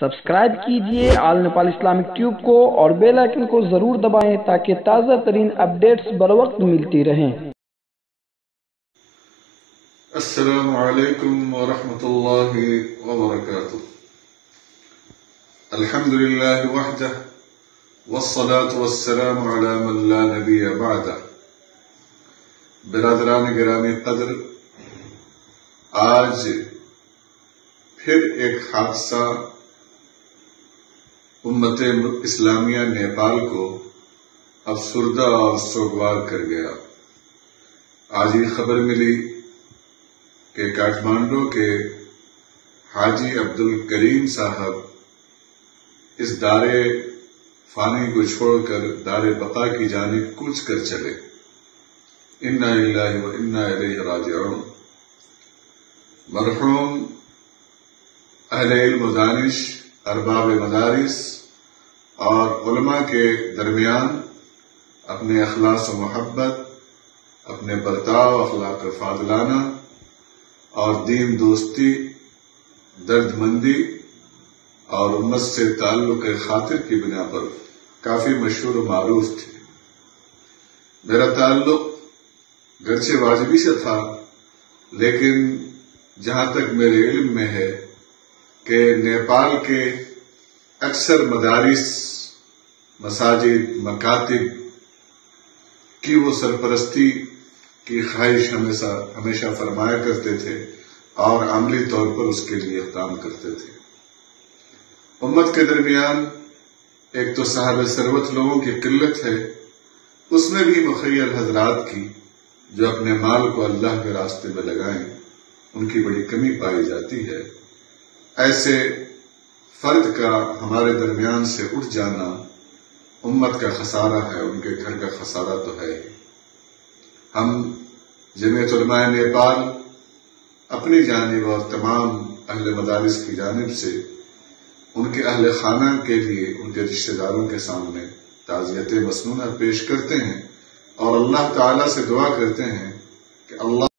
Subscribe کیجئے آل Nepal Islamic tube کو اور بیل آئیکن کو ضرور دبائیں تاکہ تازہ ترین اپڈیٹس بروقت ملتی رہیں۔ السلام علیکم ورحمۃ اللہ وبرکاتہ۔ الحمد للہ وحدہ والصلاة والسلام علی من لا نبی بعدہ۔ برادران گرامی قدر، آج پھر ایک حادثہ امت اسلامیہ نیپال کو افسردہ اور سوگوار کر گیا۔ آج یہ خبر ملی کہ کاٹھمانڈو کے حاجی عبدالکریم صاحب اس دار فانی کو چھوڑ کر دار بقا کی جانب کوچ کر چلے۔ انا للہ و انا الیہ راجعون۔ مرحوم اہل علم و دانش، ارباب مدارس اور علماء کے درمیان اپنے اخلاص و محبت، اپنے برتاؤ اخلاق فاضلانہ اور دین دوستی، درد مندی اور امت سے تعلق خاطر کی بنا پر کافی مشہور و معروف تھے۔ میرا تعلق گرچہ واجبی سے تھا، لیکن جہاں تک میرے علم میں ہے کہ نیپال کے اکثر مدارس، مساجد، مکاتب کی وہ سرپرستی کی خواہش ہمیشہ فرمایا کرتے تھے اور عملی طور پر اس کے لیے اقدام کرتے تھے۔ امت کے درمیان ایک تو صاحب ثروت لوگوں کی قلت ہے، اس میں بھی مخیر حضرات کی جو اپنے مال کو اللہ کے راستے میں لگائیں، ان کی بڑی کمی پائی جاتی ہے۔ ایسے فرد کا ہمارے درمیان سے اٹھ جانا امت کا خسارہ ہے، ان کے گھر کا خسارہ تو ہے ہی۔ ہم جمعیت علماء نیپال اپنی جانب اور تمام اہل مدارس کی جانب سے ان کے اہل خانہ کے لیے، ان کے رشتہ داروں کے سامنے تعزیت مسنونہ پیش کرتے ہیں اور اللہ تعالی سے دعا کرتے ہیں کہ اللہ